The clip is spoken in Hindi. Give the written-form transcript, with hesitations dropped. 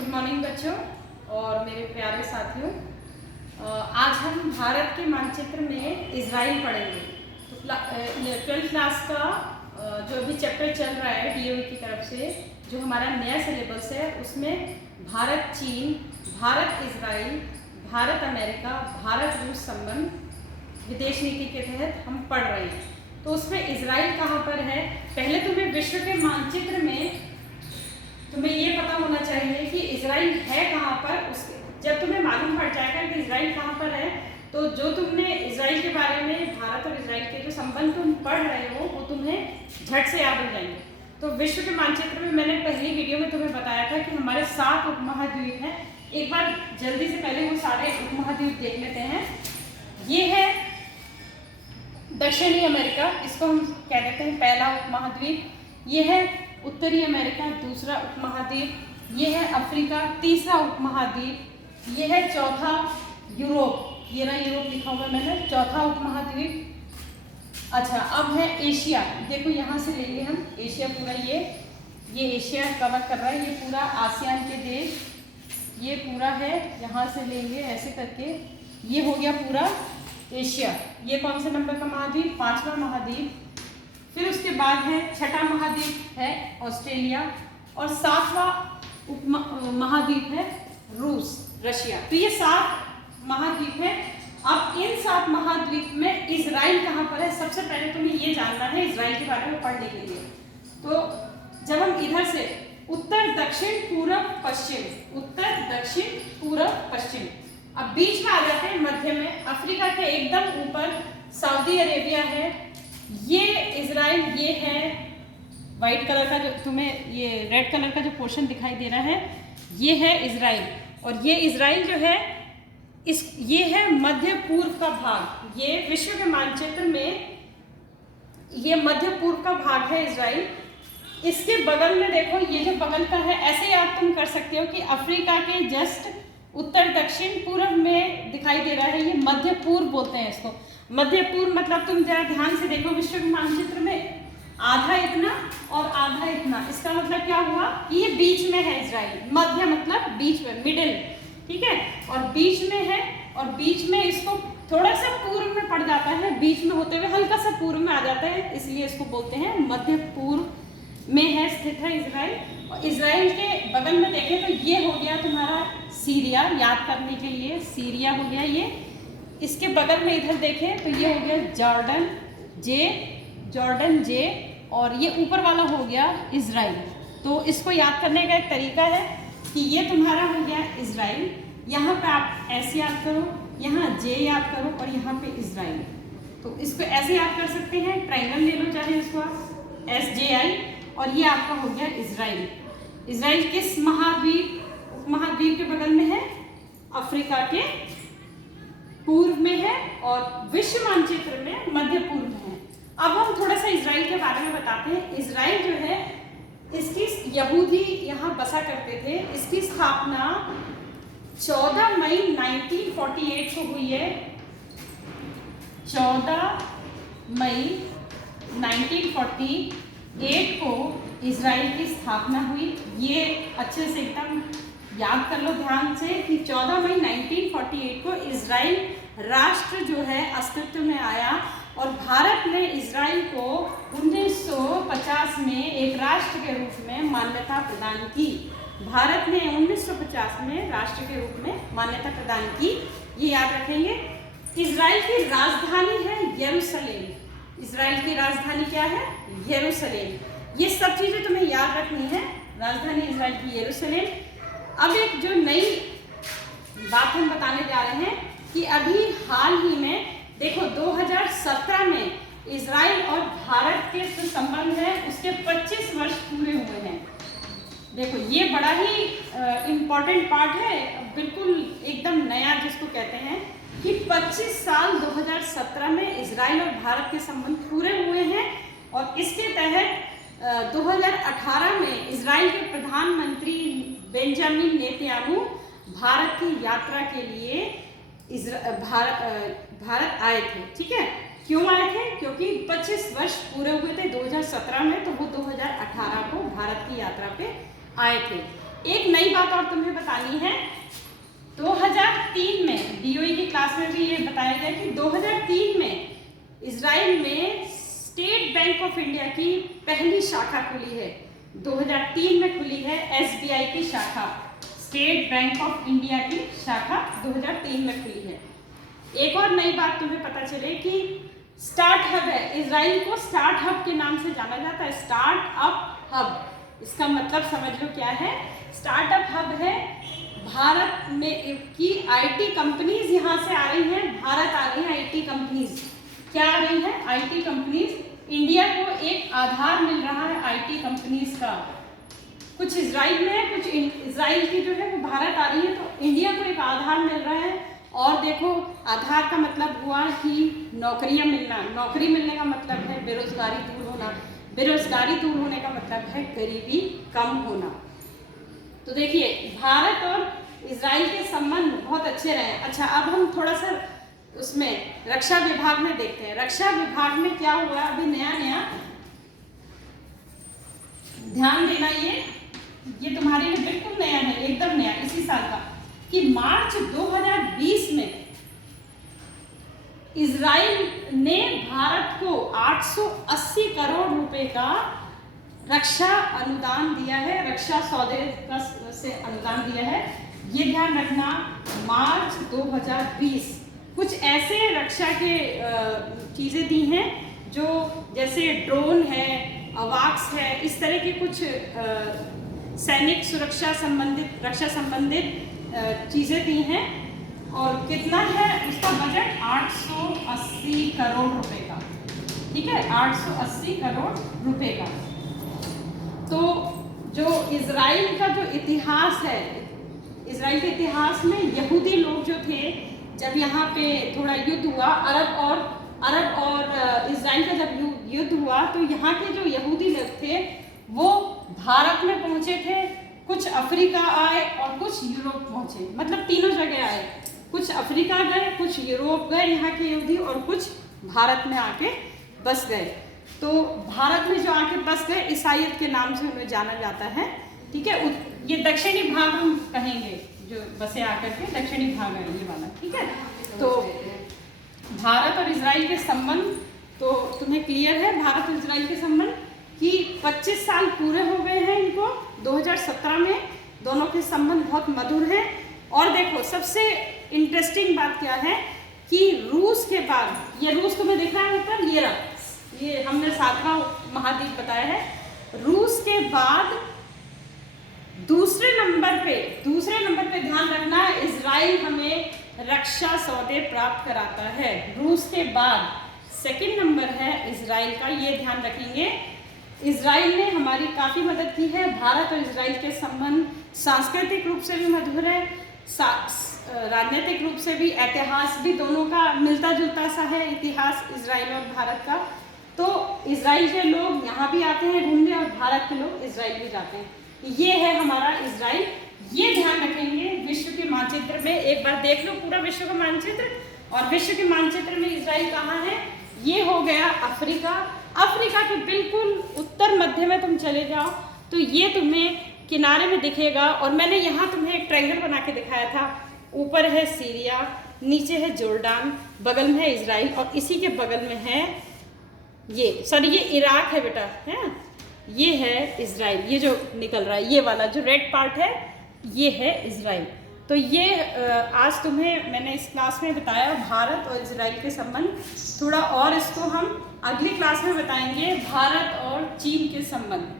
गुड मॉर्निंग बच्चों और मेरे प्यारे साथियों। आज हम भारत के मानचित्र में इजराइल पढ़ेंगे। तो 12th क्लास का जो अभी चैप्टर चल रहा है DOE की तरफ से, जो हमारा नया सिलेबस है, उसमें भारत चीन, भारत इजराइल, भारत अमेरिका, भारत रूस संबंध विदेश नीति के तहत हम पढ़ रहे हैं। तो उसमें इजराइल कहाँ पर है? पहले तुम्हें विश्व के मानचित्र में तुम्हें ये पता होना चाहिए कि इजराइल है कहाँ पर। उसके जब तुम्हें मालूम पड़ जाएगा कि इजराइल कहाँ पर है, तो जो तुमने इजराइल के बारे में, भारत और इजराइल के जो संबंध तुम पढ़ रहे हो, वो तुम्हें झट से याद हो जाएंगे। तो विश्व के मानचित्र में मैंने पहली वीडियो में तुम्हें बताया था कि हमारे 7 उपमहाद्वीप हैं। एक बार जल्दी से पहले वो सारे उपमहाद्वीप देख लेते हैं। ये है दक्षिणी अमेरिका, इसको हम कह देते हैं पहला उपमहाद्वीप। ये है उत्तरी अमेरिका, दूसरा उपमहाद्वीप। ये है अफ्रीका, तीसरा उपमहाद्वीप। ये है चौथा यूरोप, ये रहा यूरोप लिखा हुआ मैंने, चौथा उपमहाद्वीप। अच्छा, अब है एशिया। देखो यहाँ से लेंगे हम एशिया पूरा, ये एशिया कवर कर रहा है, ये पूरा आसियान के देश, ये पूरा है। यहाँ से लेंगे ऐसे करके, ये हो गया पूरा एशिया। ये कौन से नंबर का महाद्वीप? 5वां महाद्वीप। फिर उसके बाद है छठा महाद्वीप है ऑस्ट्रेलिया, और 7वां महाद्वीप है रूस, रशिया। तो ये 7 महाद्वीप है। अब इन 7 महाद्वीप में इजराइल कहाँ पर है? सबसे पहले तुम्हें ये जानना है इजराइल के बारे में पढ़ने के लिए। तो जब हम इधर से उत्तर दक्षिण पूरब पश्चिम, उत्तर दक्षिण पूरब पश्चिम, अब बीच में आ जाते हैं मध्य में, अफ्रीका के एकदम ऊपर सऊदी अरेबिया है। ये इजराइल, ये है वाइट कलर का, जो तुम्हें ये रेड कलर का जो पोर्शन दिखाई दे रहा है, ये है इजराइल। और ये इजराइल जो है ये है मध्य पूर्व का भाग। ये विश्व के मानचित्र में ये मध्य पूर्व का भाग है इजराइल। इसके बगल में देखो, ये जो बगल का है, ऐसे याद तुम कर सकते हो कि अफ्रीका के जस्ट उत्तर दक्षिण पूर्व में दिखाई दे रहा है, ये मध्य पूर्व बोलते हैं इसको। मध्य पूर्व मतलब तुम जरा ध्यान से देखो विश्व के मानचित्र में, आधा इतना और आधा इतना, इसका मतलब क्या हुआ कि ये बीच में है इजराइल। मध्य मतलब बीच में, मिडिल, ठीक है, और बीच में है, और बीच में इसको थोड़ा सा पूर्व में पड़ जाता है, बीच में होते हुए हल्का सा पूर्व में आ जाता है, इसलिए इसको बोलते हैं मध्य पूर्व में है स्थित है इजराइल। और इजराइल के बगल में देखें तो ये हो गया तुम्हारा सीरिया, याद करने के लिए सीरिया हो गया ये। इसके बगल में इधर देखें तो ये हो गया जॉर्डन जे, और ये ऊपर वाला हो गया इजराइल। तो इसको याद करने का एक तरीका है कि ये तुम्हारा हो गया इजराइल, यहाँ पे आप ऐसे याद करो, यहाँ जे याद करो, और यहाँ पे इजराइल। तो इसको ऐसे याद कर सकते हैं, ट्रायंगल ले लो चाहे इसको आप, SJI, और ये आपका हो गया इजराइल। इजराइल किस उपमहाद्वीप के बगल में है? अफ्रीका के पूर्व में है, और विश्व मानचित्र में मध्य पूर्व में है। अब हम थोड़ा सा इजराइल के बारे में बताते हैं। इजराइल जो है, इसकी यहूदी यहाँ बसा करते थे। इसकी स्थापना 14 मई 1948 को हुई है। 14 मई 1948 को इजराइल की स्थापना हुई। ये अच्छे से एकदम याद कर लो ध्यान से कि 14 मई 1948 को इजराइल राष्ट्र जो है अस्तित्व में आया, और भारत ने इजराइल को 1950 में एक राष्ट्र के रूप में मान्यता प्रदान की। भारत ने 1950 में राष्ट्र के रूप में मान्यता प्रदान की, ये याद रखेंगे। इजराइल की राजधानी है यरूशलेम। इजराइल की राजधानी क्या है? यरूशलेम। ये सब चीजें तुम्हें याद रखनी है, राजधानी इजराइल की यरूशलेम। अब एक जो नई बात हम बताने जा रहे हैं कि अभी हाल ही में देखो 2017 में इजराइल और भारत के जो संबंध है उसके 25 वर्ष पूरे हुए हैं। देखो ये बड़ा ही इम्पोर्टेंट पार्ट है, बिल्कुल एकदम नया जिसको कहते हैं कि 25 साल 2017 में इजराइल और भारत के संबंध पूरे हुए हैं। और इसके तहत 2018 में इजराइल के प्रधानमंत्री बेंजामिन नेतन्याहू भारत की यात्रा के लिए भारत आए थे। ठीक है, क्यों आए थे? क्योंकि 25 वर्ष पूरे हुए थे 2017 में, तो वो 2018 को भारत की यात्रा पे आए थे। एक नई बात और तुम्हें बतानी है। 2003 में DOE की क्लास में भी ये बताया गया कि 2003 में इजराइल में स्टेट बैंक ऑफ इंडिया की पहली शाखा खुली है। 2003 में खुली है SBI की शाखा, स्टेट बैंक ऑफ इंडिया की शाखा 2003 में खुली है। एक और नई बात तुम्हें पता चले कि स्टार्ट हब है, इजराइल को स्टार्ट हब के नाम से जाना जाता है। स्टार्ट अप हब, इसका मतलब समझ लो क्या है। स्टार्टअप हब है, भारत में की IT कंपनीज यहाँ से आ रही हैं, भारत आ रही है IT कंपनीज। क्या आ रही है? IT companies. इंडिया को एक आधार मिल रहा है IT कंपनीज का। कुछ इजराइल में है, कुछ इजराइल की जो है वो भारत आ रही है, तो इंडिया को एक आधार मिल रहा है। और देखो, आधार का मतलब हुआ कि नौकरियां मिलना, नौकरी मिलने का मतलब है बेरोजगारी दूर होना, बेरोजगारी दूर होने का मतलब है गरीबी कम होना। तो देखिए, भारत और इजराइल के संबंध बहुत अच्छे रहे। अच्छा, अब हम थोड़ा सा उसमें रक्षा विभाग में देखते हैं। रक्षा विभाग में क्या हुआ अभी नया नया, ध्यान देना, ये तुम्हारे लिए बिल्कुल नया है, एकदम नया, इसी साल का, कि मार्च 2020 में इजराइल ने भारत को 880 करोड़ रुपए का रक्षा अनुदान दिया है, रक्षा सौदे से अनुदान दिया है। ये ध्यान रखना, मार्च 2020। कुछ ऐसे रक्षा के चीज़ें दी हैं जो जैसे ड्रोन है, अवाक्स है, इस तरह की कुछ सैनिक सुरक्षा संबंधित, रक्षा संबंधित चीज़ें दी हैं। और कितना है उसका बजट? 880 करोड़ रुपए का। ठीक है, 880 करोड़ रुपए का। तो जो इजराइल का जो इतिहास है, इजराइल के इतिहास में यहूदी लोग जो थे, जब यहाँ पे थोड़ा युद्ध हुआ, अरब और इजराइल का जब युद्ध हुआ, तो यहाँ के जो यहूदी लोग थे वो भारत में पहुँचे थे, कुछ अफ्रीका आए और कुछ यूरोप पहुँचे, मतलब तीनों जगह आए। कुछ अफ्रीका गए, कुछ यूरोप गए यहाँ के यहूदी, और कुछ भारत में आके बस गए। तो भारत में जो आके बस गए, ईसाइयत के नाम से उन्हें जाना जाता है। ठीक है, ये दक्षिणी भाग हम कहेंगे, जो बसे आकर के दक्षिणी भाग है ये वाला। ठीक है, तो भारत और इजराइल के संबंध तो तुम्हें क्लियर है। भारत और इजराइल के संबंध कि 25 साल पूरे हो गए हैं इनको। 2017 में दोनों के संबंध बहुत मधुर हैं। और देखो, सबसे इंटरेस्टिंग बात क्या है कि रूस के बाद, ये रूस तुम्हें दिख रहा है ऊपर, ये हमने 7वां महाद्वीप बताया है। रूस के बाद दूसरे नंबर पे ध्यान रखना, इजराइल हमें रक्षा सौदे प्राप्त कराता है। रूस के बाद सेकंड नंबर है इजराइल का, ये ध्यान रखेंगे। इजराइल ने हमारी काफ़ी मदद की है। भारत और इजराइल के संबंध सांस्कृतिक रूप से भी मधुर है, राजनीतिक रूप से भी, इतिहास भी, दोनों का मिलता जुलता सा है इतिहास इजराइल और भारत का। तो इजराइल के लोग यहाँ भी आते हैं घूमने, और भारत के लोग इजराइल भी जाते हैं। ये है हमारा इजराइल। ये ध्यान रखेंगे विश्व के मानचित्र में, एक बार देख लो पूरा विश्व का मानचित्र, और विश्व के मानचित्र में इजराइल कहाँ है? ये हो गया अफ्रीका। अफ्रीका के बिल्कुल उत्तर मध्य में तुम चले जाओ तो ये तुम्हें किनारे में दिखेगा। और मैंने यहाँ तुम्हें एक ट्रायंगल बना के दिखाया था। ऊपर है सीरिया, नीचे है जॉर्डान, बगल में है इजराइल, और इसी के बगल में है ये इराक है बेटा, है, ये है इजराइल। ये जो निकल रहा है, ये वाला जो रेड पार्ट है, ये है इजराइल। तो ये आज तुम्हें मैंने इस क्लास में बताया भारत और इजराइल के संबंध। थोड़ा और इसको हम अगली क्लास में बताएंगे, भारत और चीन के संबंध।